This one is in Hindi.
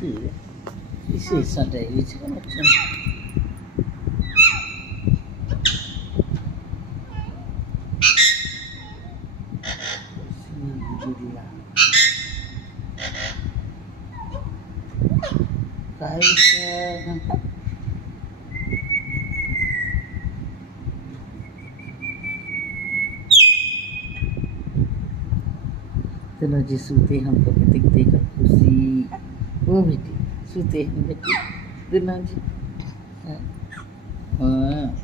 ठीक है इसे सटे बीच का अच्छा चलो जी सूते हम तो दिखते कर खुशी वो भी सूते हम दिना जी हाँ